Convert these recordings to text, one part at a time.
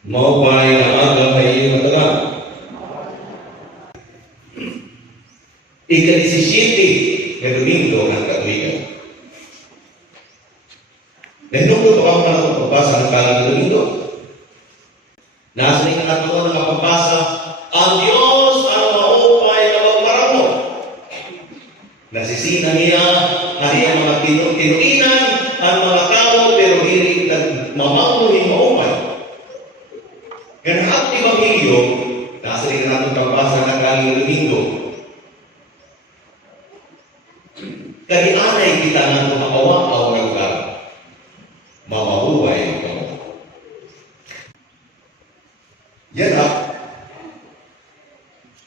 Maupay na aga kayo matagal. Ika-17 na Domingo ng Katuligan. Nandun ko ang mga pagbasa ng Kaling Domingo. Nasa rin na ito ng pagbasa, ang Diyos ang maupay na magmaramo. Nasisina niya, hariya mga tinuinan, ang mga tao, pero hindi mamamuhin maupay. Ganang at Ebanghelyo, nasa rin na ito pagbasa ng Kaling Domingo. Kanianay kita ng makawa-aw ng lugar. Mamahuhay ka mo. Yan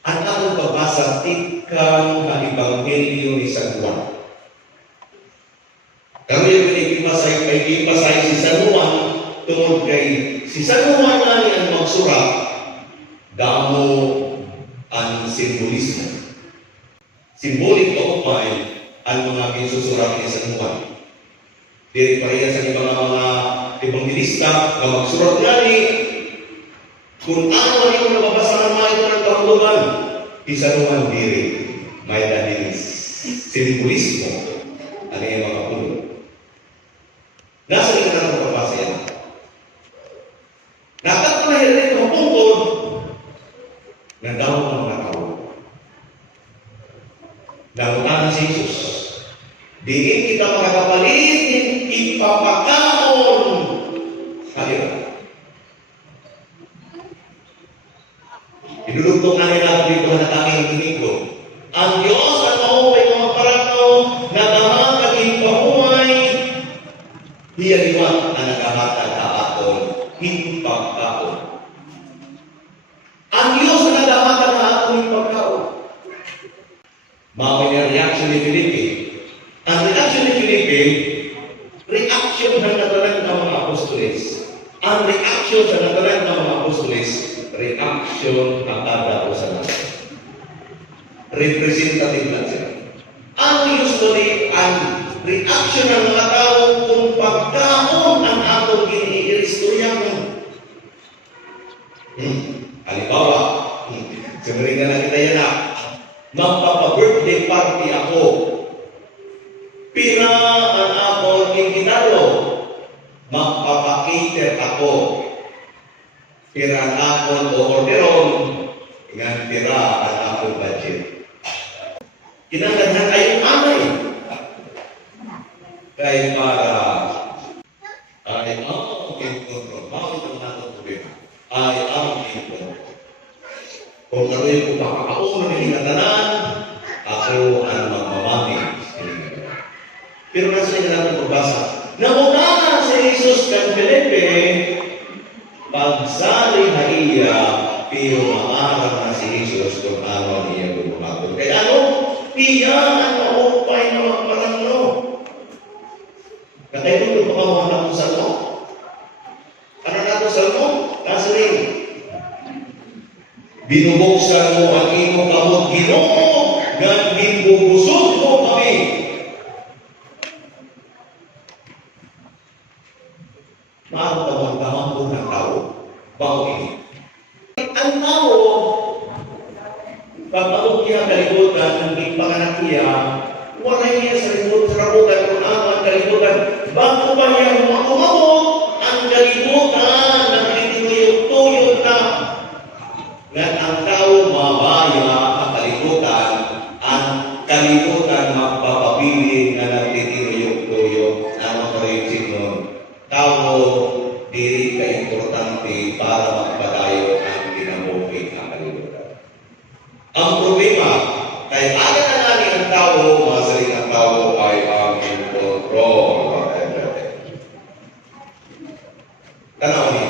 ang atong pagbasa tikang ang Ebanghelyo ni San Juan. Kami yung ipasay si San Juan tungkol kay si San Juan na ang magsurat damo ang simbolismo. Simbolik o upay ang mga pinsusurat ni San Juan. Diri pareha sa ibang mga ebanghelista na magsurat gani kung ano yung nababasa ng mga ito ng kahulugan, San Juan diri may dahil simbolismo ang iyong mga puno. Nasa rin na ng pagpapasa yan. Nakatulahir rin mga pungkod na daw ng mga tao. Damutan si Jesus. Diin kita makakapalit, ipapakaon sa hirap. Inulugtong na nila dito na tanging Domingo. Ang Diyos ang maupay ng mga parano, nagamatag ipahuay, hiyaliwat ang nagamatag kaaton, ipapakaon. Ang Diyos ang nagamatag kaaton, ipapakaon. Mawin ang reaction ni Felipe. Ang reaction ni Felipe, reaction sa natalan ng mga apostoles. Ang reaction sa natalan ng mga apostoles, reaction ang kada o sa natin. Representative lang sila. Ang usually, ang reaction ng mga tao kung pagkaon ang atong gini-iristorya mo. Halimbawa, sumeringan na kita yan na, magpapa-birthday party ako. Pira ang akong inginalo. Magpapa-cater ako. Pira ang akong o-orderon. Ingan pira ang akong budget. Kinagandang kayong amay. Kaya para ay ang in-control. Bakit ang natong problema? Ay ang in-control. Kung ano yung pagkakauno ng hinatanan, ako ang magmamami. Pero nasa rin natin pagbasa. Namuna na si Jesus kang Felipe, pagsali na iya, pero maarap na si Jesus kung ano niya bumabago. Kaya ano? Iya ang maupay na magparanglo. Kaya ito pagkakawa na kung saan mo? Ano na kung saan mo? Nasa rin. Binubuksan mo ang iyong kamot, Ginoo, at binubusog mo kami. Maramdaman po ng tao, bago ini. Ang tao, pag niya kalimutan, ang panganak niya, wala niya sa kalimutan kung ano ang kalimutan. Bago pa niya umamot, ang kalimutan, nagtituyot-tuyot na. Ngan ang tao mabaya ang kalimutan magpapabiling na nagtitiruyok-tuyok na makarisip nun. Tao, diri ka importante para magpadayo ang dinamukin ang kalimutan. Ang problema, kay agad na namin ang tao, masaling ang tao ay ang control. Tanaw niyo.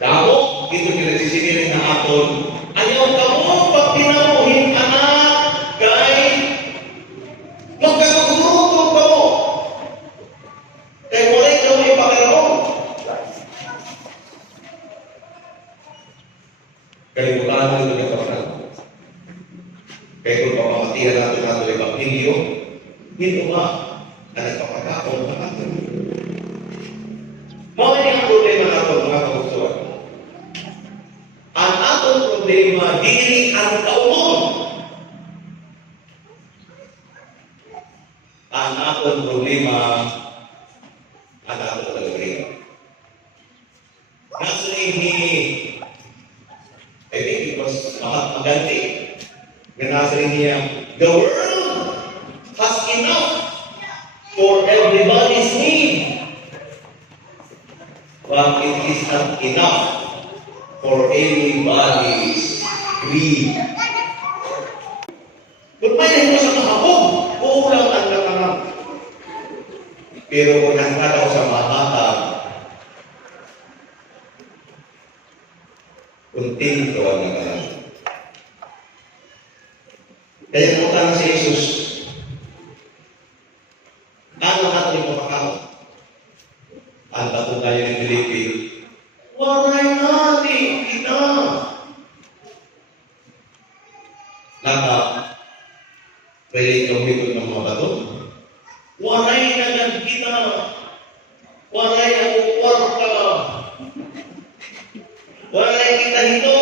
Damo, ito kinasisinirin na aton. Ayaw ka mo, pag tinamuhin anak, kay magkakagurutong ka mo. Kaya wala ikaw may pagkakaroon. Kalimutan mo ito ng kapatid. Kaya kung pamamatihan natin natin ang Ebanghelyo, hindi ba na nagpapagkaon na natin? Mga yung problema natin, mga kagusto. problema dili ang kaunon. Ang atong problema ang atong kalagayan. Nasa ni I think it was Mahatma Gandhi. Nasa niya, the world has enough for everybody's need, but it is not enough for anybody's greed. Kung may mo sa mahapog, uulang ang nakanap. Pero kung nagkataw sa mahatag, kunting ko ang nakanap. Kaya kung tanong si Jesus, ano natin yung makakao? Ang tato tayo ng Pilipin, waray natin, kita. Relate ng hito ng mga bato. Waray na lang kita. Waray ako kwarta. Waray kita hito.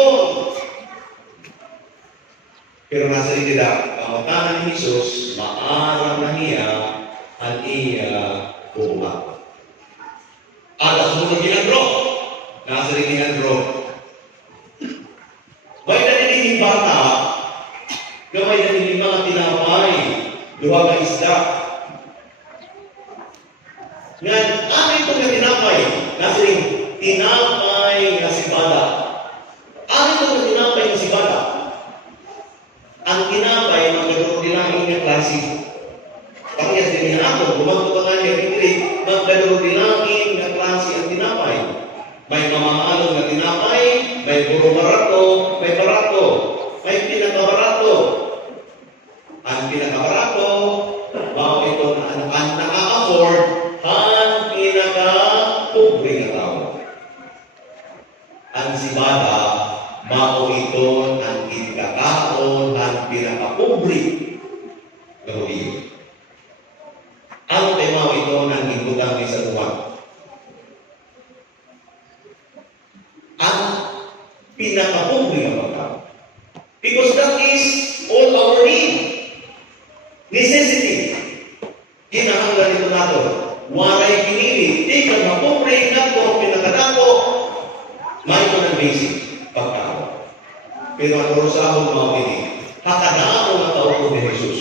Pero nasa rin nila, pangutanan ni Jesus, maarang na niya ang iya buhat. Alas mo ng ginandro. Nasa rin ginandro. May naninig bata, gamay naninig mga tinapay, duha ka isda. Ngayon, ano ito nga tinapay? Nasa rin tinapay nga sibada. Ano ito nga tinapay nga sibada? Ang tinapay, magdaduro-dinangin niya klase. Pakiyas din niya ako, gumagpatangan niya rin, magdaduro-dinangin niya klase ang tinapay. May mamahalong na tinapay, may puro barato, may barato, may pinakabarato. Ang pinakabarato, bao ito na ang naka-afford, ang pinaka-pobre na tao. Ang sibada, bao ito ang ikakaon, ang pinaka-pobre na huli. Ang tema ito ng ibutang ni San Juan. Ang pinaka-pobre na pagkaon. Because that is all our need. Necessity. Kinahanglan ito nato. Waray pinili. Di ka mapobre, nato, pinakadako. May ito ng basic pagkaon. Pero ang orosahon mga pili, hakadaan ang tao ni Jesus.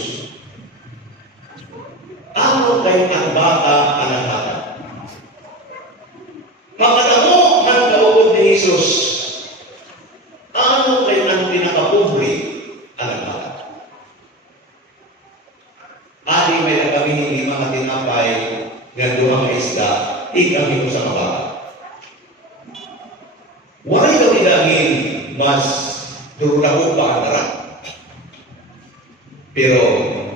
Ano kay ang bata ang bata? Makadamo ang tao ni Jesus. Ano kay ang pinakapobre ang bata? Ari may nagkaming mga tinapay nga duha nga isda, ikami ko sa mga bata. Waray kami dahil mas durulako pa ang darap. Pero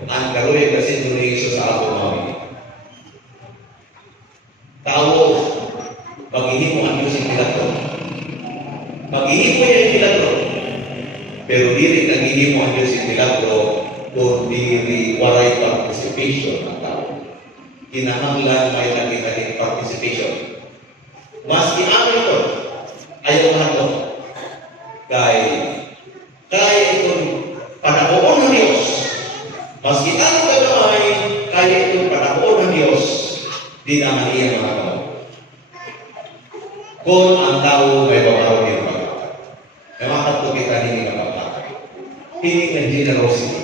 ang karoy kasi doon Iso sa ato mga tao, mag-ihimo ang Diyos yung milagro. Mag-ihimo yung milagro. Pero dili nag-ihimo ang Diyos yung milagro kung dili waray participation ng tao. Kinahanglan may naging participation. Maski ano ito, ayaw nga ito. Kaya itong panabuon ng Diyos. Maski ano kagaway, kaya itong panabuon ng Diyos, di naman iya mga tao. Kung ang tao may babaw niya pagkakata. May makatlo kita hindi pagkakata. Hindi ng generosity.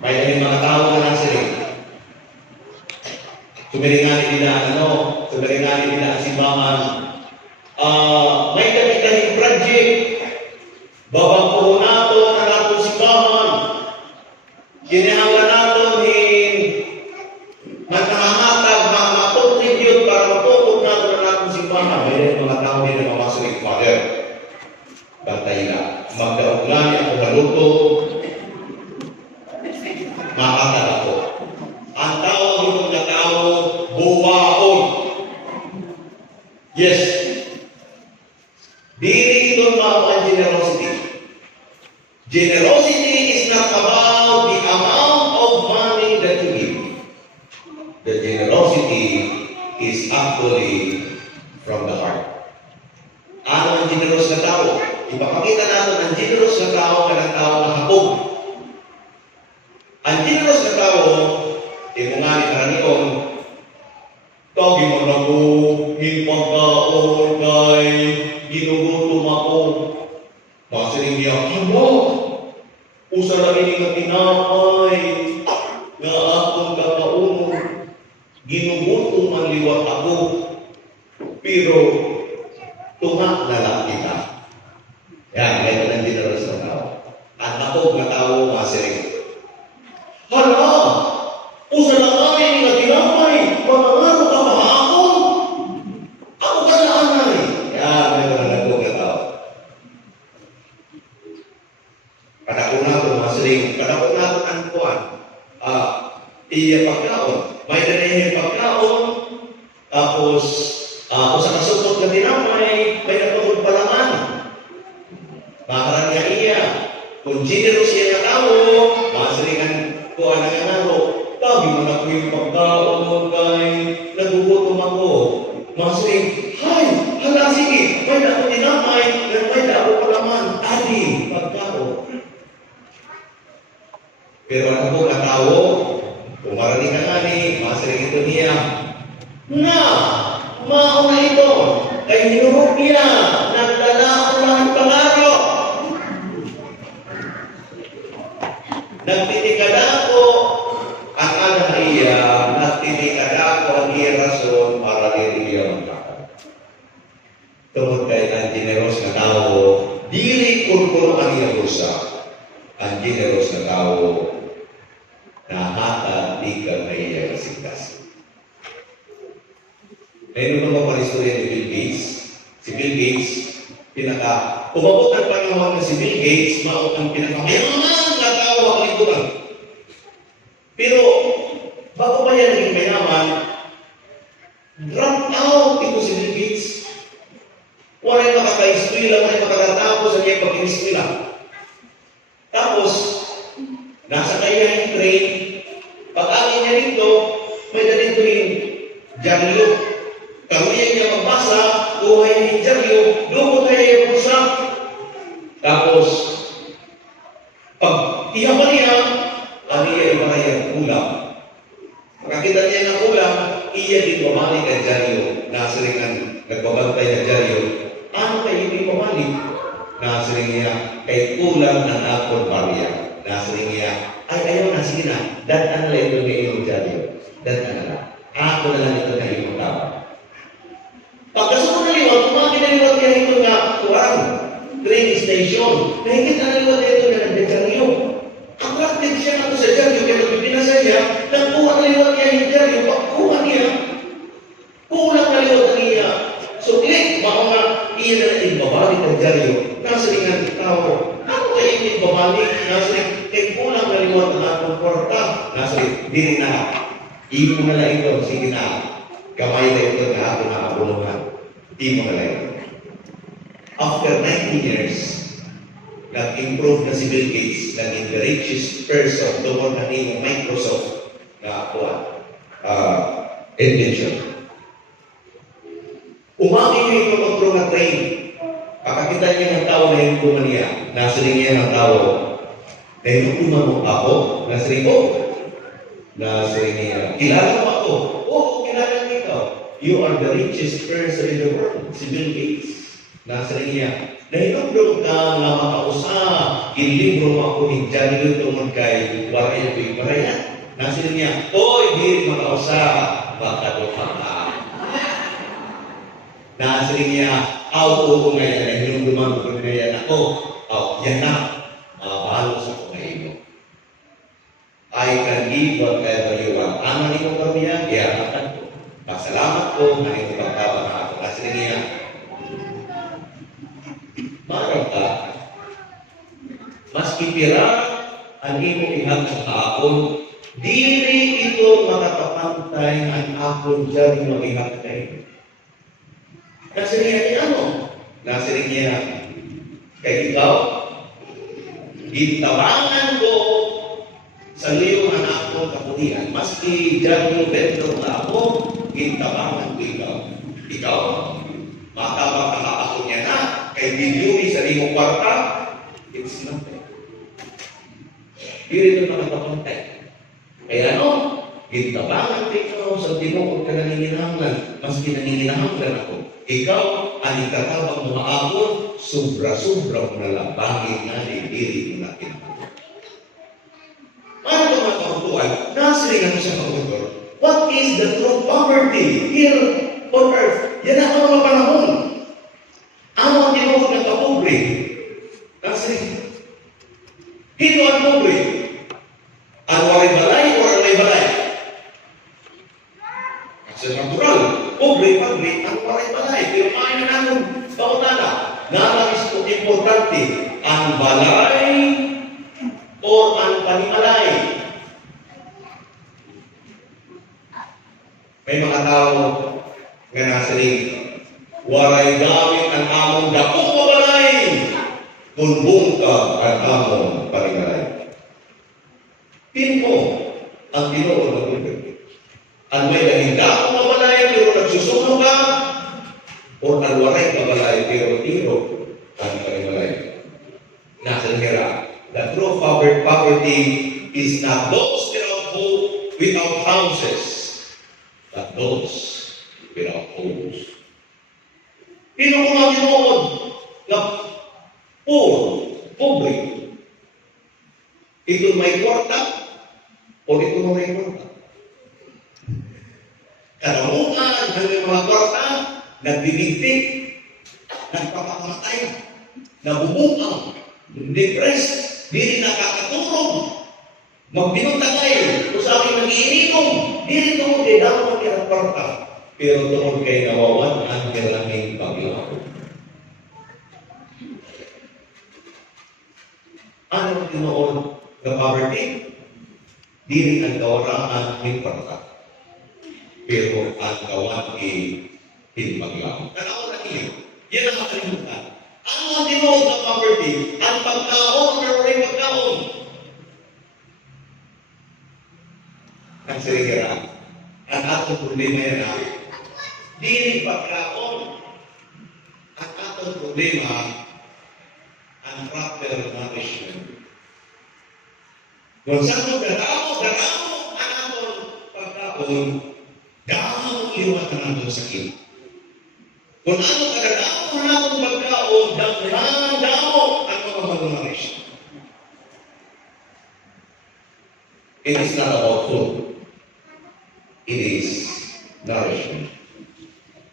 May mga tao na nasa rin. Sumiringanin nila ang simbahan. May kapitaning project. Babang po nato ang atong simbahan. Kinahanglan nato magkahamatag, mag-contribute para mapukot nato ang atong simbahan. May mga tao din na mamasok yung Father. Bantay na. Magdauglan niya kung maluto. Makakal ako. Ang tao dito na tao, buwaon. Yes. Dili ito ang generosity. Generosity is not about the amount of money that you give. The generosity is actually from the heart. Ano ang generous na tao? Ipapakita natin ang sinabi na niyon, tagi mo na ko, hipagkaon kay ginugutom ako. Masiling niya, hala, usa na rin nga tinapay, nga akong kakauno, ginugutom ang liwat ako, pero tunga na lang kita. Yan, ito lang din na sa tao. At ako na tao, masiling, hala, usa na rin nga tinapay, pamangaro ka ba ako? Ako ka na anay. Yan, ito lang ako na tao. Kadakuna ko, masiling, kadakuna ko ang kuwan. Iya pagkaon. May danahin pagkaon, tapos, kung sa kasukot na tinapay, may natungod palaman. Makarang niya iya. Kung generous siya na tao, masilingan ko ang nanganaro, tagi mo na ko yung pagkaon kay nagugutom ako. Masiling, hay, hala sige, may na ako tinapay, may na ako palaman. Adi, pagkaon. Pero ako na tao, kung marating ka nga ni, masiling ito niya, nga, mauna ito, kay hinurok niya, nagdala ako ng pangaro. Nagtitikada ko ang anak iya, nagtitikada ko ang iya rason para diri iya magkakad. Tungod kay ang generous na tao, dili kurkuro ang iya bursa. Ang generous na tao, nahatag di ka na iya kasigtas. Mayroon naman pa istorya ni Bill Gates. Si Bill Gates, umabot ang panahon na si Bill Gates, maot ang pinakamayaman na tao ang kalikutan. Pero, bago pa yan naging mayaman, drop out ito si Bill Gates. Waray makaka-eskwila, waray makakatapos sa niya pag-eskwila. Tapos, nasa kaya yung train, pag-angin niya dito, may ganito yung dyaryo. Kamuyan niya magbasa, buhay ng dyaryo, doon tayo yung pusa. Tapos, pag iyaman niya, aniya ibahay ang kulang. Makakita niya ng kulang, iya din pamalik ang dyaryo. Nasiringan, nagbabantay ng dyaryo. Ano kayo hindi pamalik? Nasiring niya, kay kulang ng akong barya. Nasiring niya, ay ayaw na, sige na, dadan na lang ito ng iyong dyaryo. Dadan na lang. Ako na lang ito na iyong tawag. Pagkasunod na liwat, kumaki na liwat niya ito nga, kuwan, train station. Nahigit na liwat ito na nagdadyaryo. Attracted siya na ito sa dyaryo, kaya nagpipinasa niya, nagkuha na liwat niya yung dyaryo, pagkuha niya, kulang na liwat niya. So, click, baka nga, iya na natin babalik ang dyaryo. Nasiringan tao, ano kayo yung babalik? Nasiring, kulang na liwat na atong kwarta. Nasiring, dili na, ipo na lang ito, sige na. Kamay na ito na ako na abulungan. Di mo na lang. After 19 years, nag-improve na si Bill Gates, naging the richest person doon na niyong Microsoft na invention. Umami niya ito mag-pro na train. Pakakita niya ng tao na yung kumaniya. Nasiring niya ng tao. Dahil umamong ako, nasiring ko. Nasiring niya, kilala mo ako. Kilala niya ito. You are the richest person in the world. Si Bill Gates. Nasiring niya, nahitulog ka nga makausa. Kinlibro mo ako ni John Newton kay Warren P. Maraya. Nasiring niya, oy, di makausa. Makaduha ka. Nasiring niya, oo ngayon na yung dumang ko na yan ako. Yan na. Mahalo sa ko ngayon. I can give whatever you want. Ano ni mo kami yan? Iyakan ko. Pasalamat ko na ito pagkawa na ako. Nasiring niya, marang ka, maski pira ang imo ihag sa kaakon, dili ito makakapantay ang akon dyan yung ihag kayo. Nasiring niya kay ano? Nasiring niya, kay ikaw, gintabangan ko sa liyong anak ko kaputihan. Maski dyan yung vendor na ako, gintabangan ko ikaw. Ikaw, makakakakakakon niya na, kay bilyuri sa liyong kwarta, it's nothing. Di rin ito nakapapantay. Kaya ano? Gintabangan ikaw sa tinuod ka nanginginahanglan, mas kinanginginahanglan ako. Ikaw, ang ikatabang mga akon, sobra-sobra mo na lang, bakit nga dili mo na kinahanglan. Ano ba mga kautuan? Nasring ako sa kautuan. What is the true poverty here on earth? Yan ang mga panahon. Ano ang tinuod ng kapobre? Nasring. Hino ang pobre? Ang waray balay o ang may balay? Kasi natural, pobre, ang waray balay. Pero maayon na natin, kaunana, nalangis po importante, ang balay o ang panimalay. May mga tao nga nasaling, waray gamit ang among dakong mabalay, tulbong ka ang among panimalay. Pinpo ang tinuod na pobre. Ang may dahinda kung mabalay, pero nagsusuno ka, o ang waray mabalay, pero tiro ang panimalay. Nasa hira, the true poverty is not those without hope, without houses, but those without homes. Pino kung ang tinuod na pobre, ito may kwarta, o ito may kwarta. Karamuan ang mga kwarta, nagbibigtig, nagpapakamatay, nabubuang, depressed, di nakakatulog, magbinutagay, kung sa akin nag-iinom, di rin tungkol kay dapat ng kwarta, pero tungkol kay nawawan ang maraming paglaho. Ano ang tinuod na poverty? Di rin ang kawaraan ng kwarta. Pero ang kawan hinmaglaho. Tanaw na iyo. Yan ang makalimutan. Ang tinuod na poverty, ang pagkaon na rin pagkaon. Ang sirigera, ang atong problema yan na, di rin pagkaon. Ang atong problema, ang proper nourishment. Kung saan mo daramo, ang atong pagkaon, damo iwan ka na doon sakit. Kung ano kagadamo na itong pagkaon, damo ang mga malnourished. It is not about food. It is nourishment.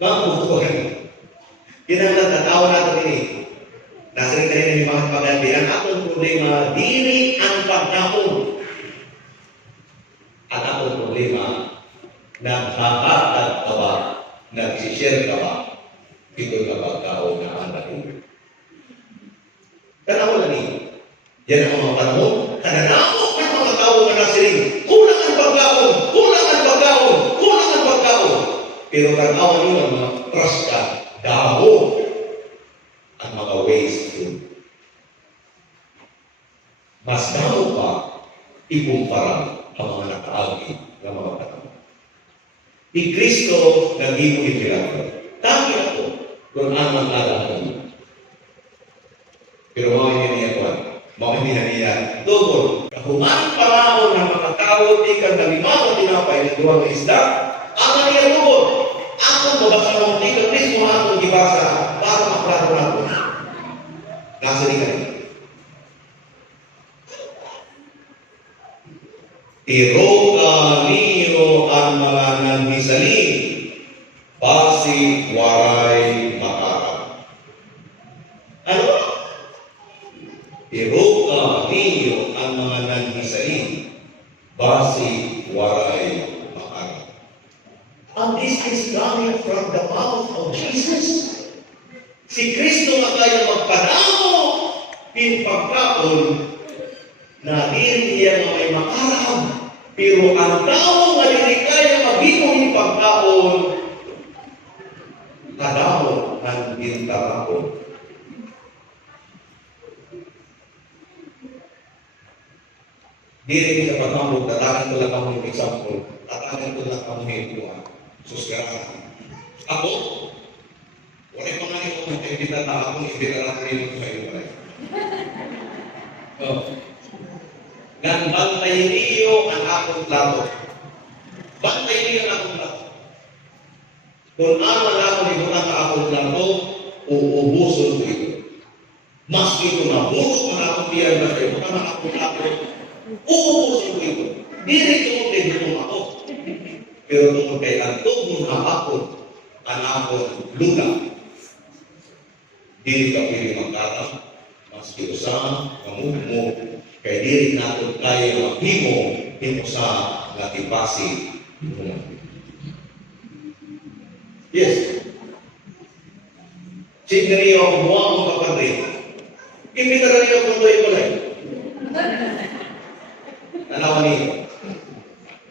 Mabubuhay. Yan ang natatawa natin ini. Nasa rin tayo ng mga pagandi. Ang atong problema, dili ang pagkaon. Ang atong problema, naghahatag ka ba, nagsishare ka ba, ito na pagkaon na ang natin. Tanaw na niyo. Yan ang mga panahon. Kananaw ang mga tao na nasiring. Kulang ang pagkaon. Pero tanaw niyo ang mga trust ka. Damo ang mga ways to. Mas damo pa ikumpara ang mga nakaagi ng mga panahon. Ni Kristo naging milagro. Tagi ako kung anong alaman. Pero mga hindi niya, tungkol, kahuman paraon ng mga tao, di kang nalimang tinapay ng duwang isda, ang niya tungkol, akong mabasa ng di kang mismo akong gibasa para maklaro na ako. Nasa di ka. Iroka niyo ang mga nagmisaling, basi waray makarap. Ano? Iroka niyo ang mga nagmisaling, basi waray makarap. And this is coming from the mouth of Jesus. Si Kristo na tayo magpadamo pinpagkaon na dili iya nga may makarap, pero ang tao nga dili kaya maghimo pagkaon, kadamo ang gintarapon. Dili sa pagkamog, tatakan ko lang ang example, tatakan ko lang ang hituan. Susgaran. Ako, wala pa nga ito kung ibita na ako, ibita na ako rin sa iyo pala. Nang bantayin niyo ang akong plato. Bantay niya akong lato. Kung ano na ako libutan ka akong lato, uubuson ko ito. Mas ito na burot na akong tiyan na kayo, bukan na akong lato, uubuson ko ito. Dili ito kay dito ako. Pero tungkol kay ang tugong hapakot, ang akong luga. Dili ka pwede magkatang, mas kiusa, kamumo, kay dili natin tayo maghimo, himo sa latipasi. Yes. Sige niyo ang buwa mong kapatid. Imbita ka niyo kung doon ito Nanawa niyo.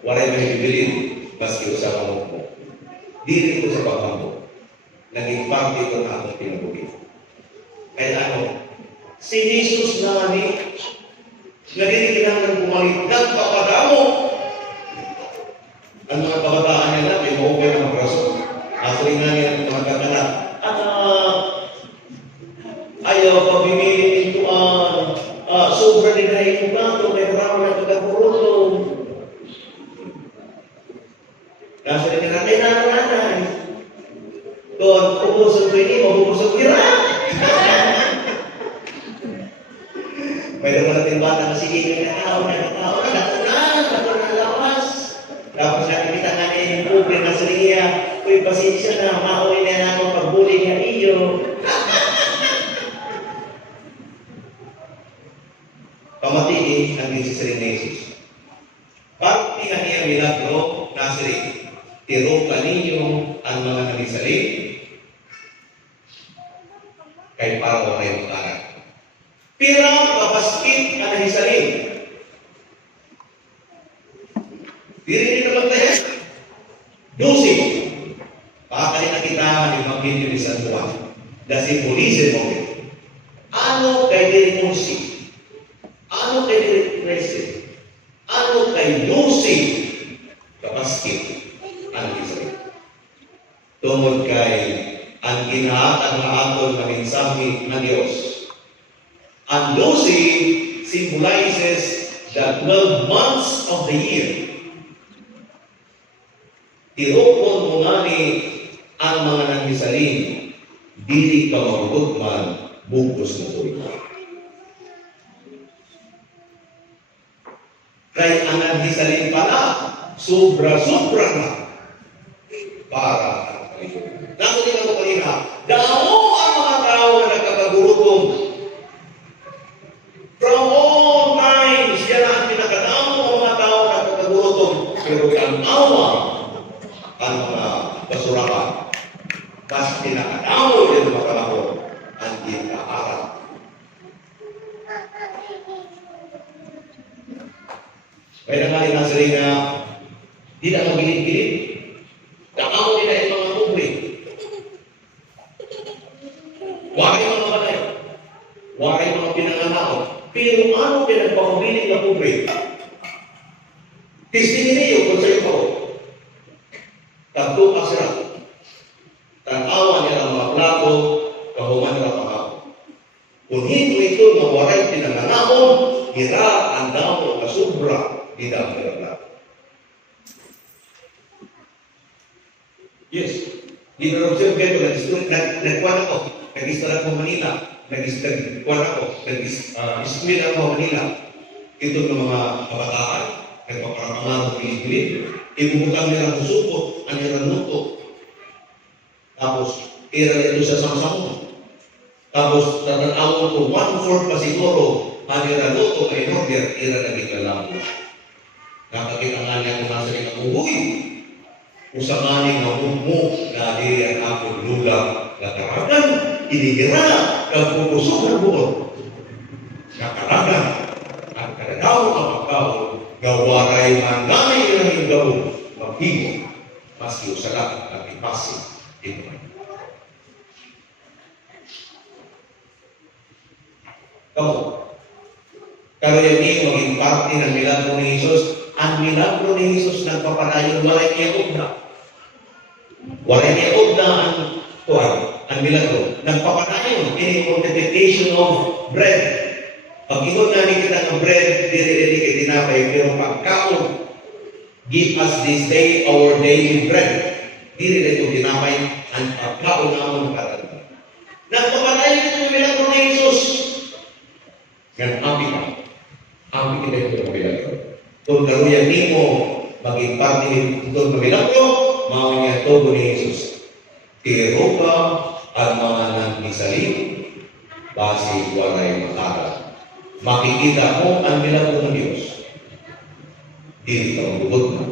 Waray mo ibibilin, maski usapan mo. Dili ko sa paghambo. Naging parte ito na akong pinabuhi. Kaya ano? Si Jesus na ni nagiging bumalik, nagpapadamo. Ang mga kabataan niya na, may maupay na magraso. Ako rin nga niya ang mga kakala. Ayaw pabimili ito sobra din na yung plato, may marami na pagkapurulong. Nasa rin nga, ay nanay. Doon, pupusog ko ini, mapupusog kira. Pwede mo natin bata na sige, nakatao na lawas. Tapos nakikita nga niya yung pobre na sa niya, uy, pasensya na, maawin na naman pagbuli niya iyo. Pamatiin ang ginsisarin na Jesus. Bakit nga niya milagro, nasiri, tiro ka ninyo ang mga nagisarin, kay para wala yung tanan. Pero kapaskit ang nagisarin. Diri naman tayo. Dosing. Pakali na kita ang Evangelyo ni San Juan. The symbolism of it. Ano kay diri dosing? Ano kay diri present? Ano kay dosing? Kapaskit ang nagisarin. Tungod kay ang ginahatag na aton na mensahe ng Diyos. Ang dosing symbolizes the 12 months of the year. Tirupon mo nga ni ang mga nagmisalin, dili ka mabugot man, bugos mo ko ito. Kaya ang nagmisalin pala, sobra-sobra na para ang kalimutan. Nakunin ako kanina, damo ang mga tao na nagkakagurutong. From all times, yan ang pinakadamo ang mga tao na nagkakagurutong. Pero ang awa, ang mga basurakan, mas pinakadamo din makalahon ang ginaaral. Kaya naman yung nasari na di na magilid-gilid. Nakamo nila yung mga pobre. Wakay mga balay. Wakay mga pinanganao. Pero ano pinagpapabiling na pobre? Tistingin niyo kung sa'yo pa. Tatlo ka sila. Tanawa nila mga plato, kahuman nila pangako. Kung hindi ito na waray pinanganao, hira ang damo na sobra di damo nila plato. Yes. Di na-observe ko, nagkuhan ako. Nag-istara ko Manila. Nag-kuhan ako. Nag-iskwil ako Manila. Ito ng mga kabataan. Nagpaparamamaro pilip-pilip. Ibubutang nila ang suko, ang nila nuto. Tapos, ira ito sa samsamo. Tapos, tatanawon ko, 1/4 pa siguro, ang nila nuto kay Norbert, ira na biglalamo. Nakakita nga niya kung nasa rin ang uhuwi. Usamaning mamumuk na diri ang akong lula nakaragan, inigira, kagpupusok na buon. Nakaragan, at kadadaw ang pagkaw, gawaray manay ng hinggaw, maghigo, maski usalat at ipasi, ito. Kamu, kalau yang ini maging parte ng milagro ni Jesus, ang milagro ni Jesus nagpapadayon, walay niya ubna. Walay niya ubna ang milagro. Nagpapadayon, ini multiplication of bread. Pag ingon na kita ng bread, dili kay tinapay, pero pagkaon, Give us this day our daily bread. Dili na itong ginamay ang pagkaon namon katag. Nagpapatay ito yung milagro ni Jesus. Yan, api ka. Api kita ito yung milagro. Kung karuyan ni mo, maging parte itong milagro, mawin niya ito ni Jesus. Tiro pa ang mga nang-isalim, basi walay makara. Makikita mo ang milagro ng Diyos. Dili ka magbubot na.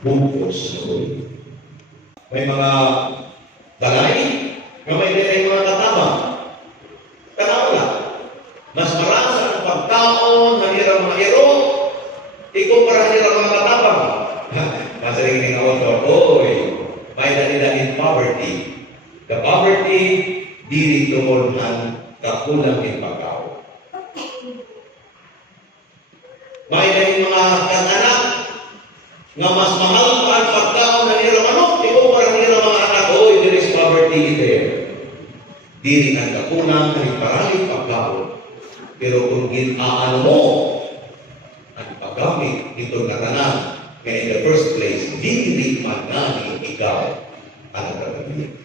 Bugos na ulit. May mga dalay, may mga katama. Tanaw na. Mas marasa ang pagkaon, nanira mga iro, ikumpara nila mga katabang. Mas rin ginawa ko, may dalila in poverty. The poverty, dili tungolhan kakulang in pagkaon. May dahil mga kananak nga mas mahal pa ang pagkaon na nila manok, ikumpara nila mga anak, there is poverty there. Dili ang kakulang ng paraling pagkaon. Pero kung ginaano mo ang paggamit nito na tanan, kaya in the first place, dili magani ikaw ang nagkakabili.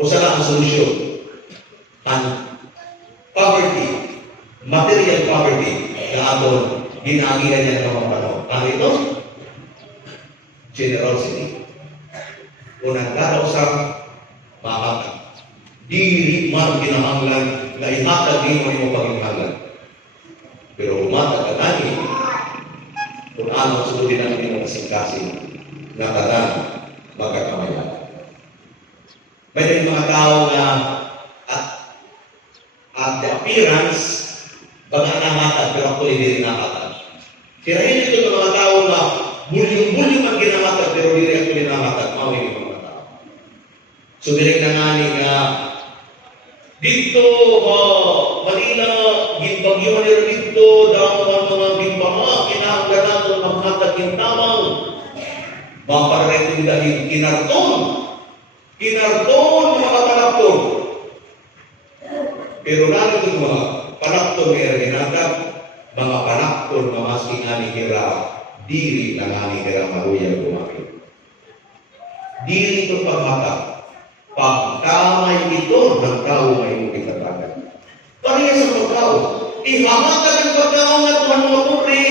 O sana ang solusyon? Ang poverty, material poverty, na aton ginagihan niya ng mga panahon. Ano ito? Generosity. Kung nagkaraw sa makakata, dili man ginahanglan na ihatag din mo yung paghinahanglan. Pero umatag ka nani, kung anong sulutin ang inyong kasingkasin, na tanan magkakamayan. May mga tao na at the appearance, baga namatag, pero ako hindi namatag. Kaya hindi ito ng mga tao na bulyong-bulyong ang ginamatag, pero hindi ako ginamatag, mawin yung mga tao. So, direk na nga nga, dito, Manila, gimbagyo nila dito, daw ang mga bimbanga, kinahanggan nato maghatag yung tamang. Maparetin dahil kinarton, mga panakton. Pero natin yung mga panakton may rinatag, mga panakton na mas ingani kira, diri na ngani kira maruyang gumamit. Diri ito paghatag. Pagkamay ito, ng tao may mukitatagan. Pareha sa pagkao. Ihamatag ang pagkaon na tuhan mga pobre.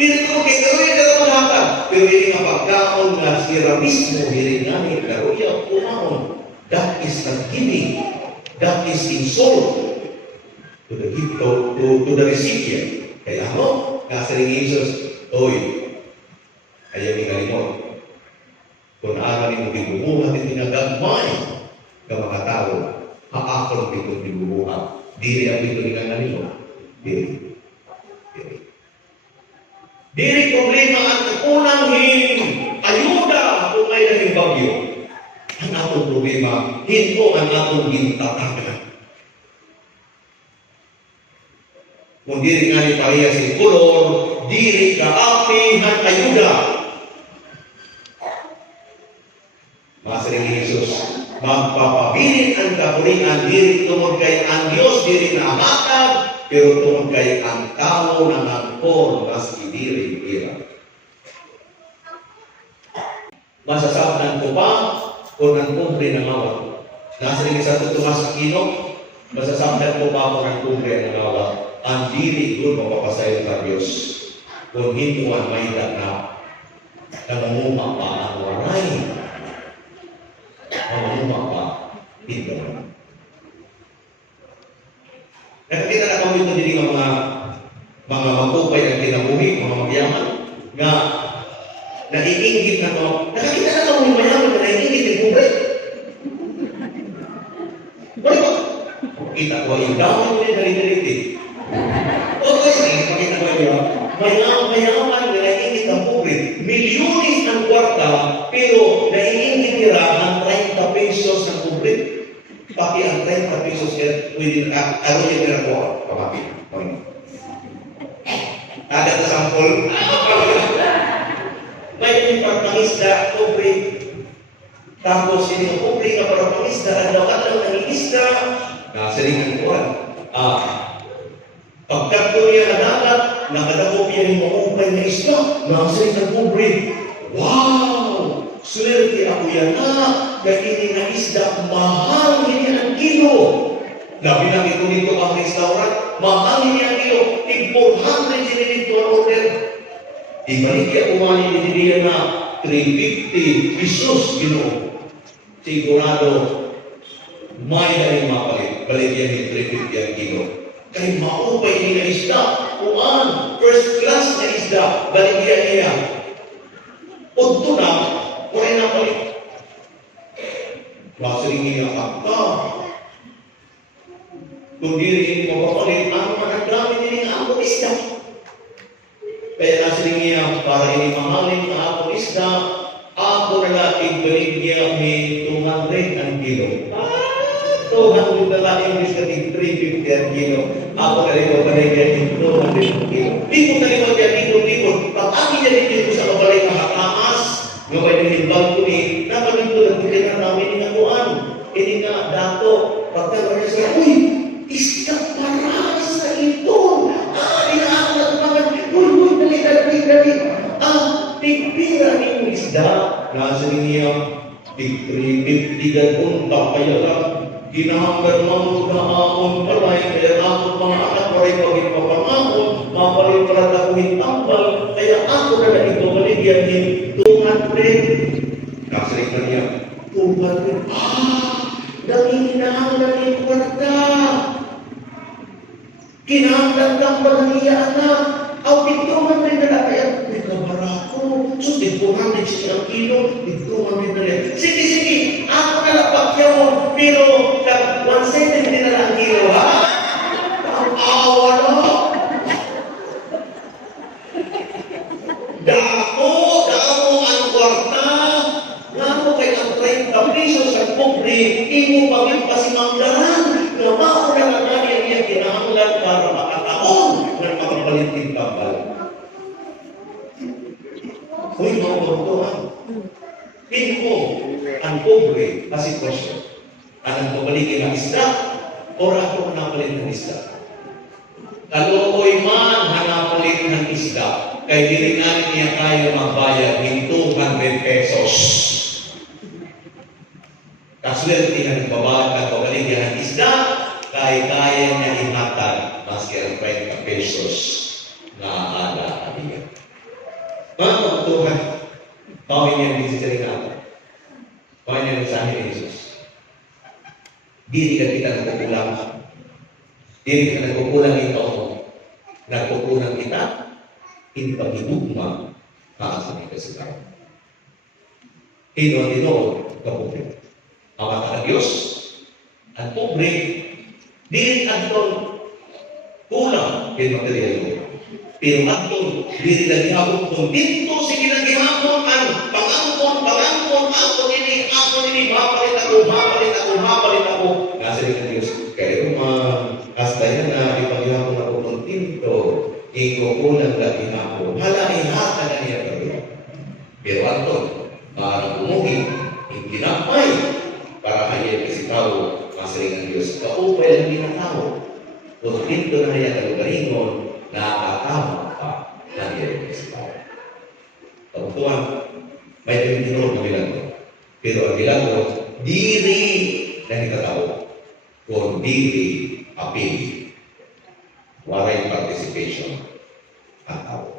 Dito mo kay karoy na paghatag. Pero hindi nga pagkaon na sira mismo, hiringanit, karoy ang pumaon. That is not giving. That is insult to the recipient. Kaya mo, nasa rin Jesus, oy, ayaw ni kalimot. Kung naaranin mo binubuhat, hindi nagagmay ng mga tao, haakon dito binubuhat. Dili ang dito ni kangalino. Dili. Dili problema ang unang ayuda kung may naging bagyo. Ang atong problema, hindi ang atong gintatagan. Kung dili nga ni pareha si kulor, dili kaapi ng ayuda. Mga sarili Jesus, magpapabilin ang kapulingan, diri tungod kay ang Diyos, diri na amatag, pero tungod kay ang tao na nagpon, maski diri ira. Masasabahan ko pa, kung ang kumbre ng awat. Nasa rin sa Tomas Aquino, masasabahan ko pa kung ang kumbre ng awat. Ang diri doon mapapasayo sa Diyos. Kung hindi ang may na namumuma pa ang waray. Namumuma pa, hindi naman. Nakakita na kami ito din ng mga magkupay ang kinabuhi, mga magyaman, nga naiingit na mga, nakakita na kami mayaman na naiingit ng kubre. Wala ba? Kita ko yung dawan nila dali-daliti. Okay, makita ko yun. Mayaman na naiingit ng kubre. Milyones ng kwarta, pero naiingit nila ang 30 pesos ng kubre. Pati ang 30 pesos within ano yung nirakuha? Pamati. Ada na sampol. May yung pagpangisda, kubre. Tapos yung kubre na para pangisda, ang dapat lang ng isda. Nasa rin ang kuhan. Pagkat ko niya na dagat, nakadakopya mo ukay na isda, nasa isang pobre. Wow! Swerte ako yan na, kaya ini na isda, mahal hindi ang kilo. Labi na ito dito ang restaurant, mahal hindi ang kilo, tig 400 sinilito ang order. Ibalik niya kumani ni Didiya na 350 pesos, sigurado, may na yung mapalit. Balik yan yung 350 ang kilo. Kaya maupay niya isda. Uan, first class na isda. Balik yan niya. Udto na, kuray na palit. Masering niya kakta. Kung di rin mapapalit, ano man ang gamit niya ang akong isda. Kaya nasering niya, para ini mahalin ang akong isda, ako na natin balik niya may 200 ang kilo. 200 na lang yung isda ng 350 ang kilo. Ako na rin mabalik niya yung 200 ang kilo. Di ko na rin magkakito-kito. Pag-aki niya dito sa kabalik na hataas, nga may nahimbag ko ni, napalit ko na tulinan namin yung anuan. Ini nga, dato, pagkakaroon niya siya, uy, isda para sa ito. Inaako na tumangan, uy, dali. Tigpira ni isda, nasa niya, tig 350 ganun, kaya lang, ginahanggan mo na aon palay, kaya ako mga anak, maray pagin papangaon, mapalit pala takuhin tambal, kaya ako na ito maligyan ni 200. Kasalik na niya, 200. Dahil kinahanglan ni kwarta. Kinahanglan kang balangya anak. Aw, tigtuman rin na kaya, may kabarako. So, tigtuman rin siya ang kilo, tigtuman rin na rin. Sige, ako na lang pakyaw, pero 170 na lang ang kilo, ha? Ang awa na. Dako ang kwarta. Nga kay ang 30 pesos ang pobre, imo pagpasimanggaran, na mauna na namin niya kinahanglan para makataon ng makapalitin tambal. Uy, mga kabutuhan. Pinpo ang pobre na sitwasyon. Anong pabalikin ng isda o ako hanapalit ng isda? Kaluoy man hanapalit ng isda, kaya hindi namin niya kaya magbayad ng 200 pesos. Kaswerte na nagbabayad at pabalikin ng isda, kaya niya ihatag maski ang 20 pesos na ala niya. Mga kabutuhan, kawin niya din si Sarina. Kawin niya ng sabi ni Jesus. Dili ka kita nagkukulang. Dili ka nagkukulang ito. Nagkukulang kita, hindi pa hinugma kaasa ni Kasilaw. Hino-hino, kapobre. Ang mata Diyos, ang pobre, dili atong kulang kay material. Pero atong dili na gihapon kung dito sige na gihapon ang pangangkon, ako nini, mapalit ako. Nasa rin ng Diyos, kaya hasta yan na ipagihapon ako kung dito, ikukulang na gihapon. Halain hata na niya kayo. Pero atong, para umuhi, hindi kinapay, para kaya kasi tao, nasa rin ng Diyos, kaupay lang din ang tao. Kung dito na niya kalugaringon, nakakama pa ng iyong isipan. Kabutuhan, may pintinuro ng milagro. Pero ang milagro, diri na hitatao. Kung diri apil. Waray participation ang tao.